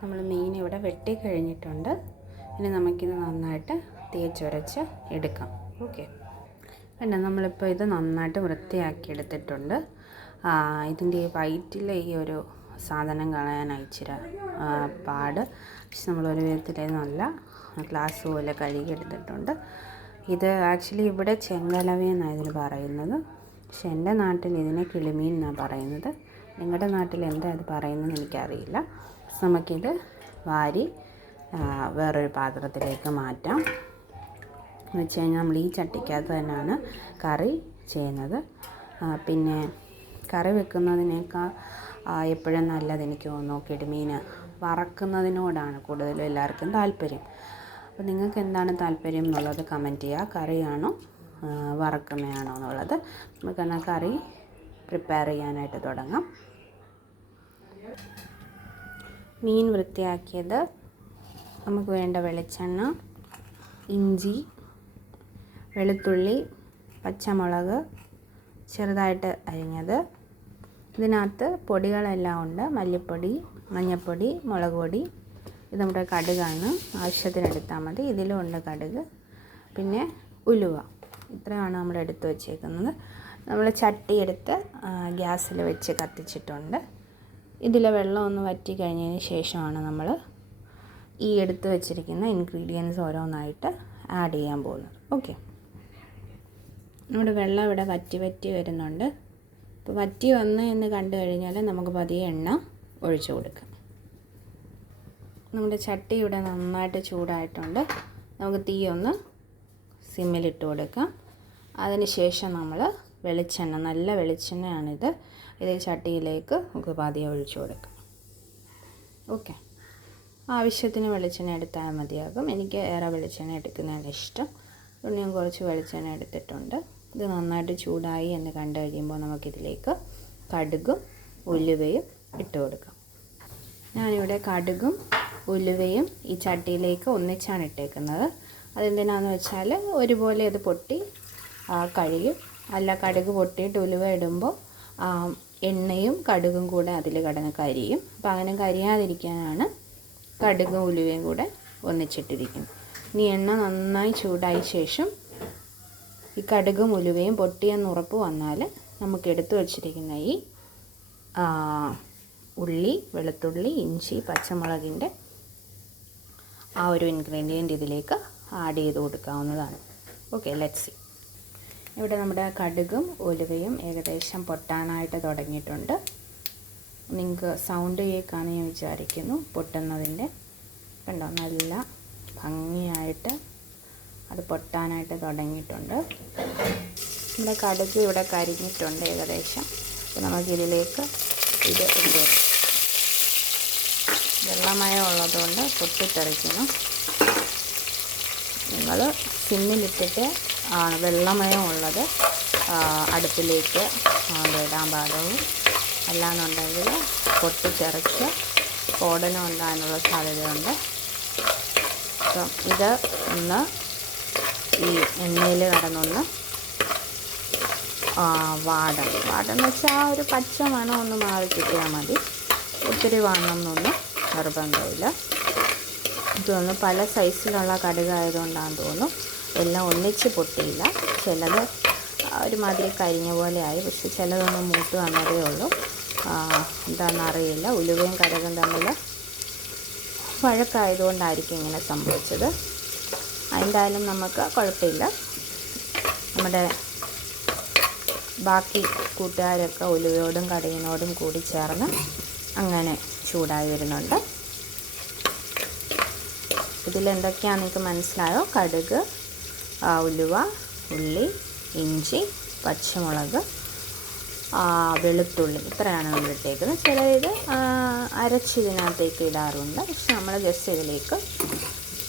നമ്മൾ മീൻ ഇവിടെ വെട്ടി കഴിഞ്ഞിട്ടുണ്ട്. ഇനി നമുക്കിത് നന്നായിട്ട് തേച്ചൊരച്ച് എടുക്കാം. ഓക്കെ, പിന്നെ നമ്മളിപ്പോൾ ഇത് നന്നായിട്ട് വൃത്തിയാക്കി എടുത്തിട്ടുണ്ട്. ഇതിൻ്റെ ഈ വയറ്റിലെ ഈ ഒരു സാധനം കളയാനായി ഇച്ചിരി പാട്. പക്ഷെ നമ്മളൊരു വിധത്തിൽ നല്ല ഗ്ലാസ് പോലെ കഴുകിയെടുത്തിട്ടുണ്ട്. ഇത് ആക്ച്വലി ഇവിടെ ചെങ്കലവ എന്നാണ് ഇതിന് പറയുന്നത്. പക്ഷെ എൻ്റെ നാട്ടിൽ ഇതിനെ കിളിമീൻ എന്നാണ് പറയുന്നത്. നിങ്ങളുടെ നാട്ടിൽ എന്താ ഇത് പറയുന്നതെന്ന് എനിക്കറിയില്ല. നമുക്കിത് വാരി വേറൊരു പാത്രത്തിലേക്ക് മാറ്റാം. എന്ന് വെച്ച് കഴിഞ്ഞാൽ നമ്മൾ ഈ ചട്ടിക്കകത്ത് തന്നെയാണ് കറി ചെയ്യുന്നത്. പിന്നെ കറി വെക്കുന്നതിനേക്കാൾ എപ്പോഴും നല്ലത് എനിക്ക് തോന്നുന്നു കിളിമീൻ വറക്കുന്നതിനോടാണ് കൂടുതലും എല്ലാവർക്കും താല്പര്യം. അപ്പോൾ നിങ്ങൾക്ക് എന്താണ് താല്പര്യം എന്നുള്ളത് കമൻറ്റ് ചെയ്യുക. കറിയാണോ വറക്കുന്നതാണോ എന്നുള്ളത്. നമുക്കെന്നാൽ കറി പ്രിപ്പയർ ചെയ്യാനായിട്ട് തുടങ്ങാം. മീൻ വൃത്തിയാക്കിയത്, നമുക്ക് വേണ്ട വെളിച്ചെണ്ണ, ഇഞ്ചി, വെളുത്തുള്ളി, പച്ചമുളക് ചെറുതായിട്ട് അരിഞ്ഞത്. ഇതിനകത്ത് പൊടികളെല്ലാം ഉണ്ട്. മല്ലിപ്പൊടി, മഞ്ഞൾപ്പൊടി, മുളക് പൊടി. ഇത് നമ്മുടെ കടുകാണ്, ആവശ്യത്തിനെടുത്താൽ മതി. ഇതിലും ഉണ്ട് കടുക്. പിന്നെ ഉലുവ. ഇത്രയാണ് നമ്മൾ എടുത്ത് വച്ചേക്കുന്നത്. നമ്മൾ ചട്ടി എടുത്ത് ഗ്യാസിൽ വെച്ച് കത്തിച്ചിട്ടുണ്ട്. ഇതിലെ വെള്ളം ഒന്ന് വറ്റി കഴിഞ്ഞതിന് ശേഷമാണ് നമ്മൾ ഈ എടുത്ത് വെച്ചിരിക്കുന്ന ഇൻഗ്രീഡിയൻസ് ഓരോന്നായിട്ട് ആഡ് ചെയ്യാൻ പോകുന്നത്. ഓക്കെ, നമ്മുടെ വെള്ളം ഇവിടെ വറ്റി വരുന്നുണ്ട്. അപ്പോൾ വറ്റി വന്ന് എന്ന് കണ്ടു കഴിഞ്ഞാൽ നമുക്ക് പതിയെ എണ്ണ ഒഴിച്ചു കൊടുക്കാം. നമ്മുടെ ചട്ടി ഇവിടെ നന്നായിട്ട് ചൂടായിട്ടുണ്ട്. നമുക്ക് തീ ഒന്ന് സിമ്മിലിട്ട് കൊടുക്കാം. അതിന് ശേഷം നമ്മൾ വെളിച്ചെണ്ണ, നല്ല വെളിച്ചെണ്ണയാണിത്, ഇത് ചട്ടിയിലേക്ക് നമുക്ക് പതിയെ ഒഴിച്ചു കൊടുക്കാം. ഓക്കെ, ആവശ്യത്തിന് വെളിച്ചെണ്ണ എടുത്താൽ മതിയാകും. എനിക്ക് ഏറെ വെളിച്ചെണ്ണ എടുക്കുന്നതാണ് ഇഷ്ടം. അതുകൊണ്ട് ഞാൻ കുറച്ച് വെളിച്ചെണ്ണ എടുത്തിട്ടുണ്ട്. ഇത് നന്നായിട്ട് ചൂടായി എന്ന് കണ്ടു കഴിയുമ്പോൾ നമുക്കിതിലേക്ക് കടുകും ഉലുവയും ഇട്ട് കൊടുക്കാം. ഞാനിവിടെ കടുകും ഉലുവയും ഈ ചട്ടിയിലേക്ക് ഒന്നിച്ചാണ് ഇട്ടേക്കുന്നത്. അതെന്തിനാണെന്ന് വെച്ചാൽ ഒരുപോലെ ഇത് പൊട്ടി കഴിയും. അല്ല, കടുക് പൊട്ടിയിട്ട് ഉലുവ ഇടുമ്പോൾ എണ്ണയും കടുകും കൂടെ അതിൽ കിടന്ന് കരിയും. അപ്പോൾ അങ്ങനെ കരിയാതിരിക്കാനാണ് കടുകും ഉലുവയും കൂടെ ഒന്നിച്ചിട്ടിരിക്കുന്നത്. ഇനി എണ്ണ നന്നായി ചൂടായ ശേഷം ഈ കടുകും ഉലുവയും പൊട്ടിയെന്ന് ഉറപ്പ് വന്നാൽ നമുക്ക് എടുത്തു വച്ചിരിക്കുന്ന ഈ ഉള്ളി, വെളുത്തുള്ളി, ഇഞ്ചി, പച്ചമുളകിൻ്റെ ആ ഒരു ഇൻഗ്രീഡിയൻ്റ് ഇതിലേക്ക് ആഡ് ചെയ്ത് കൊടുക്കാവുന്നതാണ്. Okay, let's see. ഇവിടെ നമ്മുടെ കടുകും ഉലുവയും ഏകദേശം പൊട്ടാനായിട്ട് തുടങ്ങിയിട്ടുണ്ട്. നിങ്ങൾക്ക് സൗണ്ട് കേൾക്കാമെന്ന് ഞാൻ വിചാരിക്കുന്നു പൊട്ടുന്നതിൻ്റെ. കണ്ടോ, നല്ല ഭംഗിയായിട്ട് അത് പൊട്ടാനായിട്ട് തുടങ്ങിയിട്ടുണ്ട്. നമ്മുടെ കടുക് ഇവിടെ കരിഞ്ഞിട്ടുണ്ട് ഏകദേശം. അപ്പോൾ നമുക്കിതിലേക്ക് ഇത് ഇട്ട് വെള്ളമയം ഉള്ളതുകൊണ്ട് പൊട്ടിത്തെറിക്കുന്നു. നിങ്ങൾ സിമ്മിലിട്ടിട്ട് വെള്ളമയം ഉള്ളത് അടുപ്പിലേക്ക് ഇടാൻ പാടുള്ളൂ. അല്ലാന്നുണ്ടെങ്കിൽ പൊട്ടിത്തെറിച്ച് സ്ഫോടനം ഉണ്ടാകാനുള്ള സാധ്യതയുണ്ട്. അപ്പം ഇത് ഒന്ന് ഈ എണ്ണയിൽ കടന്നൊന്ന് വാടെന്ന് വെച്ചാൽ ആ ഒരു പച്ച മണം ഒന്ന് മാറി കിട്ടിയാൽ മതി. ഒത്തിരി വാങ്ങണമെന്നൊന്നും നിർബന്ധമില്ല. ഇതൊന്ന് പല സൈസിലുള്ള കടുകായതുകൊണ്ടാണെന്ന് തോന്നുന്നു എല്ലാം ഒന്നിച്ച് പൊട്ടിയില്ല. ചിലത് ഒരുമാതിരി കരിഞ്ഞ പോലെയായി, പക്ഷെ ചിലതൊന്നും മൂത്ത് വന്നതേ ഉള്ളൂ. എന്താണെന്നറിയില്ല, ഉലുവയും കടുകും തമ്മിൽ വഴക്കായതുകൊണ്ടായിരിക്കും ഇങ്ങനെ സംഭവിച്ചത്. എന്തായാലും നമുക്ക് കുഴപ്പമില്ല. നമ്മുടെ ബാക്കി കൂട്ടുകാരൊക്കെ ഉലുവയോടും കടുകിനോടും കൂടി ചേർന്ന് അങ്ങനെ ചൂടായി വരുന്നുണ്ട്. ഇതിലെന്തൊക്കെയാണെന്ന് നിങ്ങൾക്ക് മനസ്സിലായോ? കടുക്, ഉലുവ, ഉള്ളി, ഇഞ്ചി, പച്ചമുളക്, വെളുത്തുള്ളി, ഇത്രയാണ് നമ്മൾ ഇട്ടേക്കുന്നത്. ചിലത് അരച്ചിതിനകത്തേക്ക് ഇടാറുണ്ട്. പക്ഷെ നമ്മൾ ജസ്റ്റ് ഇതിലേക്ക്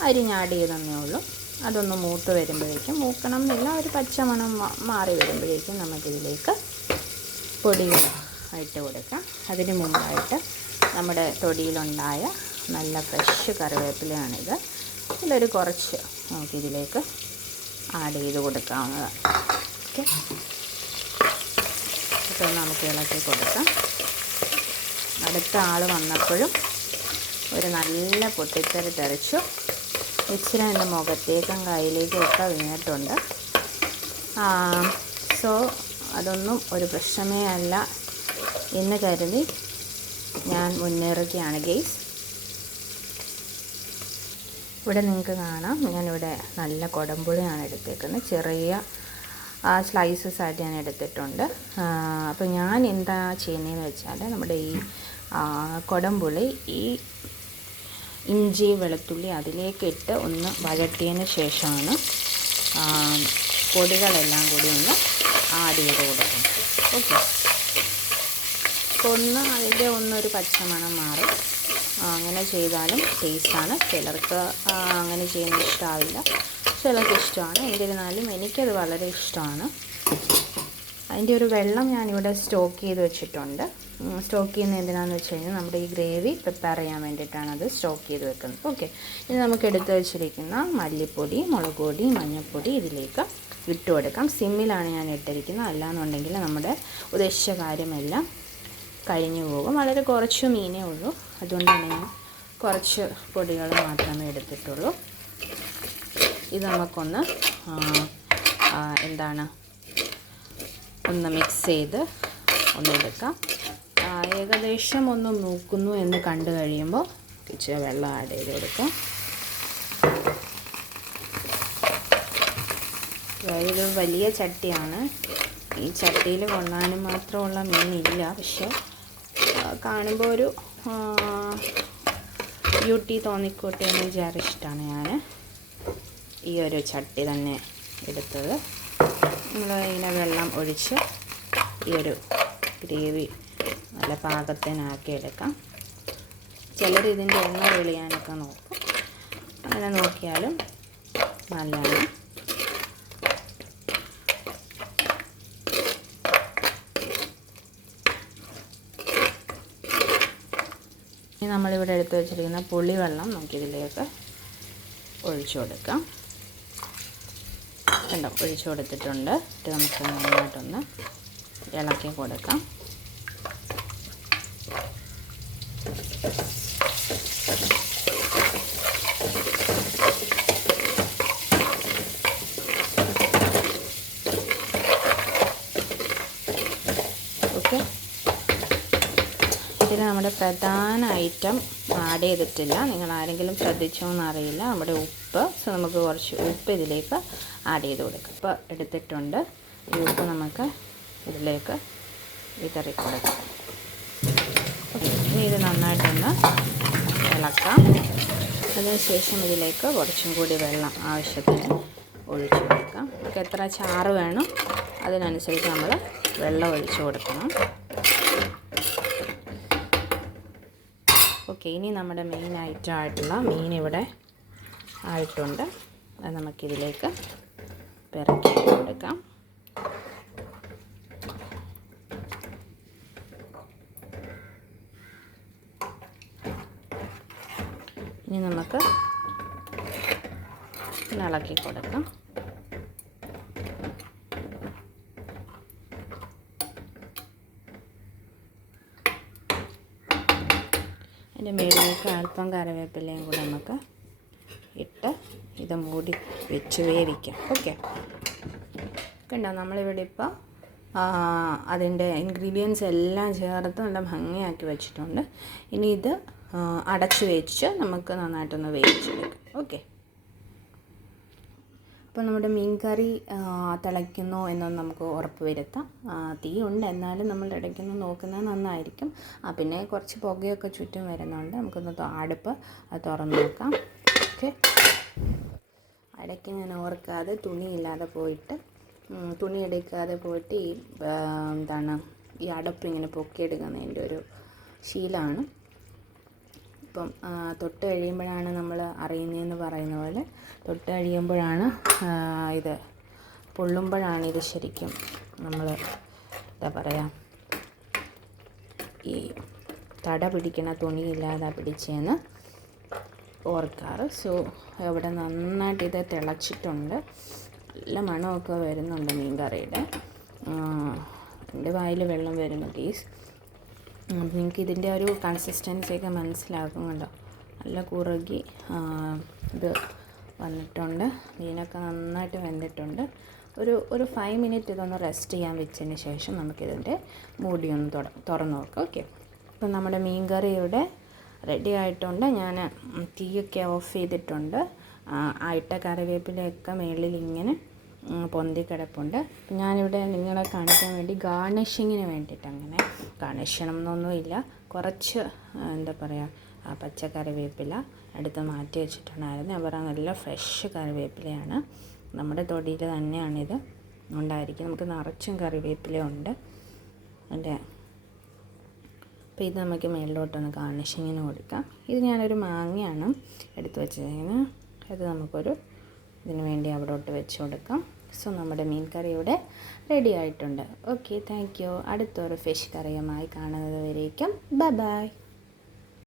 അരിഞ്ഞാഡ് ചെയ്തെന്നേ ഉള്ളൂ. അതൊന്ന് മൂത്ത് വരുമ്പോഴേക്കും, മൂക്കണം എന്നില്ല, ഒരു പച്ചമണം മാറി വരുമ്പോഴേക്കും നമുക്കിതിലേക്ക് പൊടികൾ ഇട്ട് കൊടുക്കാം. അതിന് മുമ്പായിട്ട് നമ്മുടെ തൊടിയിലുണ്ടായ നല്ല ഫ്രഷ് കറിവേപ്പിലയാണിത്. ഇതിലൊരു കുറച്ച് നമുക്കിതിലേക്ക് ആഡ് ചെയ്ത് കൊടുക്കാവുന്നതാണ്. ഓക്കെ, ഇപ്പോൾ നമുക്ക് ഇളക്കി കൊടുക്കാം. അടുത്ത ആൾ വന്നപ്പോഴും ഒരു നല്ല പൊട്ടിത്തെറി തെറിച്ചു. ഇച്ചിരി എൻ്റെ മുഖത്തേക്കും കയ്യിലേക്കും ഒക്കെ വീണിട്ടുണ്ട്. സോ അതൊന്നും ഒരു പ്രശ്നമേ അല്ല എന്ന് കരുതി ഞാൻ മുന്നേറുകയാണ് ഗെയ്സ്. ഇവിടെ നിങ്ങൾക്ക് കാണാം, ഞാനിവിടെ നല്ല കുടംപുളിയാണ് എടുത്തേക്കുന്നത്. ചെറിയ സ്ലൈസസ് ആയിട്ട് ഞാൻ എടുത്തിട്ടുണ്ട്. അപ്പോൾ ഞാൻ എന്താ ചെയ്യുന്നതെന്ന് വെച്ചാൽ, നമ്മുടെ ഈ കുടംപുളി ഈ ഇഞ്ചി വെളുത്തുള്ളി അതിലേക്ക് ഇട്ട് ഒന്ന് വഴറ്റിയതിന് ശേഷമാണ് പൊടികളെല്ലാം കൂടി ഒന്ന് ആഡ് ചെയ്ത് കൊടുക്കും. ഓക്കെ, ഒന്ന് അതിൻ്റെ ഒന്നൊരു പച്ചമണം മാറും. അങ്ങനെ ചെയ്താലും ടേസ്റ്റാണ്. ചിലർക്ക് അങ്ങനെ ചെയ്യുന്നത് ഇഷ്ടമാവില്ല, ചിലർക്ക് ഇഷ്ടമാണ്. എന്നിരുന്നാലും എനിക്കത് വളരെ ഇഷ്ടമാണ്. അതിൻ്റെ ഒരു വെള്ളം ഞാനിവിടെ സ്റ്റോക്ക് ചെയ്ത് വെച്ചിട്ടുണ്ട്. സ്റ്റോക്ക് ചെയ്യുന്നത് എന്തിനാണെന്ന് വെച്ച് കഴിഞ്ഞാൽ നമ്മുടെ ഈ ഗ്രേവി പ്രിപ്പയർ ചെയ്യാൻ വേണ്ടിയിട്ടാണ് അത് സ്റ്റോക്ക് ചെയ്ത് വെക്കുന്നത്. ഓക്കെ, ഇനി നമുക്ക് എടുത്ത് വെച്ചിരിക്കുന്ന മല്ലിപ്പൊടി, മുളക് പൊടി, മഞ്ഞൾപ്പൊടി ഇതിലേക്ക് ഇട്ട് കൊടുക്കാം. സിമ്മിലാണ് ഞാൻ ഇട്ടിരിക്കുന്നത്, അല്ലാന്നുണ്ടെങ്കിൽ നമ്മുടെ ഉദ്ദേശിച്ച കാര്യമെല്ലാം കഴിഞ്ഞു പോകും. വളരെ കുറച്ച് മീനേ ഉള്ളൂ, അതുകൊണ്ടാണ് ഞാൻ കുറച്ച് പൊടികൾ മാത്രമേ എടുത്തിട്ടുള്ളൂ. ഇത് നമുക്കൊന്ന് ഒന്ന് മിക്സ് ചെയ്ത് ഒന്നെടുക്കാം. ഏകദേശം ഒന്ന് മൂക്കുന്നു എന്ന് കണ്ടു കഴിയുമ്പോൾ ഇച്ചിരി വെള്ളം ആഡ് ചെയ്ത് കൊടുക്കാം. ഇത് വലിയ ചട്ടിയാണ്. ഈ ചട്ടിയിൽ കൊള്ളാനും മാത്രമുള്ള മീനില്ല, പക്ഷെ കാണുമ്പോൾ ഒരു ബ്യൂട്ടി തോന്നിക്കോട്ടെ എന്ന് വിചാരിച്ചിട്ടാണ് ഞാൻ ഈ ഒരു ചട്ടി തന്നെ എടുത്തത്. നമ്മൾ ഇങ്ങനെ വെള്ളം ഒഴിച്ച് ഈ ഒരു ഗ്രേവി നല്ല പാകത്തിനാക്കി എടുക്കാം. ചിലർ ഇതിൻ്റെ എണ്ണ വെളിയാനൊക്കെ നോക്കും, അങ്ങനെ നോക്കിയാലും നല്ലതാണ്. ഇനി നമ്മളിവിടെ എടുത്ത് വെച്ചിരിക്കുന്ന പുളിവെള്ളം നമുക്കിതിലേക്ക് ഒഴിച്ചു കൊടുക്കാം. കണ്ടോ, ഒഴിച്ചു കൊടുത്തിട്ടുണ്ട്. ഇത് നമുക്ക് നന്നായിട്ടൊന്ന് ഇളക്കി കൊടുക്കാം. ഓക്കെ, ഇതിൽ നമ്മുടെ പ്രധാന ഐറ്റം ആഡ് ചെയ്തിട്ടില്ല. നിങ്ങൾ ആരെങ്കിലും ശ്രദ്ധിച്ചോ എന്നറിയില്ല, നമ്മുടെ ഉപ്പ്. സോ നമുക്ക് കുറച്ച് ഉപ്പ് ഇതിലേക്ക് ആഡ് ചെയ്ത് കൊടുക്കാം. ഉപ്പ് എടുത്തിട്ടുണ്ട്. ഈ ഉപ്പ് നമുക്ക് ഇതിലേക്ക് വിതറി കൊടുക്കാം. ഇനി ഇത് നന്നായിട്ടൊന്ന് ഇളക്കാം. അതിനുശേഷം ഇതിലേക്ക് കുറച്ചും കൂടി വെള്ളം ആവശ്യത്തിന് ഒഴിച്ചു കൊടുക്കാം. നമുക്ക് എത്ര ചാറ് വേണം അതിനനുസരിച്ച് നമ്മൾ വെള്ളം ഒഴിച്ചു കൊടുക്കണം. ഓക്കെ, ഇനി നമ്മുടെ മെയിൻ ഐറ്റമായിട്ടുള്ള മീൻ ഇവിടെ ആയിട്ടുണ്ട്. അത് നമുക്കിതിലേക്ക് പിറക്കി കൊടുക്കാം. ഇനി നമുക്ക് ഇളക്കി കൊടുക്കാം. അതിൻ്റെ മേളിലേക്ക് അല്പം കറിവേപ്പിലയും കൂടെ നമുക്ക് ഇട്ട് ഇത് മൂടി വെച്ച് വേവിക്കാം. ഓക്കെ, കണ്ടോ, നമ്മളിവിടെ ഇപ്പോൾ അതിൻ്റെ ഇൻഗ്രീഡിയൻസ് എല്ലാം ചേർത്ത് നല്ല ഭംഗിയാക്കി വെച്ചിട്ടുണ്ട്. ഇനി ഇത് അടച്ച് വെച്ച് നമുക്ക് നന്നായിട്ടൊന്ന് വേവിച്ചെടുക്കാം. ഓക്കെ, അപ്പോൾ നമ്മുടെ മീൻ കറി തിളയ്ക്കുന്നോ എന്നൊന്ന് നമുക്ക് ഉറപ്പ് വരുത്താം. തീ ഉണ്ട്, എന്നാലും നമ്മൾ ഇടയ്ക്കൊന്ന് നോക്കുന്നത് നന്നായിരിക്കും. പിന്നെ കുറച്ച് പുകയൊക്കെ ചുറ്റും വരുന്നുണ്ട്. നമുക്കൊന്ന് അടുപ്പ് തുറന്ന് നോക്കാം. ഓക്കെ, ഇടയ്ക്ക് ഞാൻ ഓർക്കാതെ തുണി എടുക്കാതെ പോയിട്ട് ഈ അടപ്പ് ഇങ്ങനെ പൊക്കിയെടുക്കുന്നതിൻ്റെ ഒരു ശീലമാണ്. ഇപ്പം തൊട്ട് കഴിയുമ്പോഴാണ് നമ്മൾ അറിയുന്നതെന്ന് പറയുന്ന പോലെ, തൊട്ട് കഴിയുമ്പോഴാണ് ഇത് പൊള്ളുമ്പോഴാണ് ഇത് ശരിക്കും നമ്മൾ എന്താ പറയുക, ഈ തട പിടിക്കണ തുണിയില്ലാതെ പിടിച്ചെന്ന് ഓർക്കാറ്. സോ ഇവിടെ നന്നായിട്ട് ഇത് തിളച്ചിട്ടുണ്ട്. നല്ല മണമൊക്കെ വരുന്നുണ്ട് മീൻ കറിയുടെ. എൻ്റെ വായിൽ വെള്ളം വരുന്നു പ്ലീസ്. നിങ്ങൾക്ക് ഇതിൻ്റെ ഒരു കൺസിസ്റ്റൻസിയൊക്കെ മനസ്സിലാക്കുന്നുണ്ടോ? നല്ല കുറുകി ഇത് വന്നിട്ടുണ്ട്. മീനൊക്കെ നന്നായിട്ട് വെന്തിട്ടുണ്ട്. ഒരു 5 മിനിറ്റ് ഇതൊന്ന് റെസ്റ്റ് ചെയ്യാൻ വെച്ചതിന് ശേഷം നമുക്കിതിൻ്റെ മൂടി ഒന്ന് തുറന്ന് നോക്കാം. ഓക്കെ, ഇപ്പം നമ്മുടെ മീൻ കറി ഇവിടെ റെഡി ആയിട്ടുണ്ട്. ഞാൻ തീയൊക്കെ ഓഫ് ചെയ്തിട്ടുണ്ട്. ആയിട്ട കറിവേപ്പിലയൊക്കെ മേളിൽ ഇങ്ങനെ പൊന്തി കിടപ്പുണ്ട്. ഞാനിവിടെ നിങ്ങളെ കാണിക്കാൻ വേണ്ടി ഗാർണിഷിങ്ങിന് വേണ്ടിയിട്ട്, അങ്ങനെ ഗാർണിഷ് ചെയ്യണം എന്നൊന്നുമില്ല, കുറച്ച് എന്താ പറയുക പച്ച കറിവേപ്പില എടുത്ത് മാറ്റി വെച്ചിട്ടുണ്ടായിരുന്നു. അവർ നല്ല ഫ്രഷ് കറിവേപ്പിലയാണ്, നമ്മുടെ തൊടിയിൽ തന്നെയാണിത് ഉണ്ടായിരിക്കും. നമുക്ക് നിറച്ചും കറിവേപ്പിലയുണ്ട് അതിൻ്റെ. അപ്പോൾ ഇത് നമുക്ക് മേളിലോട്ടൊന്ന് ഗാർണിഷിങ്ങിന് കൊടുക്കാം. ഇത് ഞാനൊരു മാങ്ങയാണ് എടുത്ത് വെച്ചിരിക്കുന്നത്. അത് നമുക്കൊരു ഇതിന് വേണ്ടി അവിടോട്ട് വെച്ച് കൊടുക്കാം. സോ നമ്മുടെ മീൻ കറി ഇവിടെ റെഡി ആയിട്ടുണ്ട്. Okay, thank you. അടുത്തൊരു ഫിഷ് കറിയുമായി കാണുന്നത് വരേക്കും ബൈ ബൈ.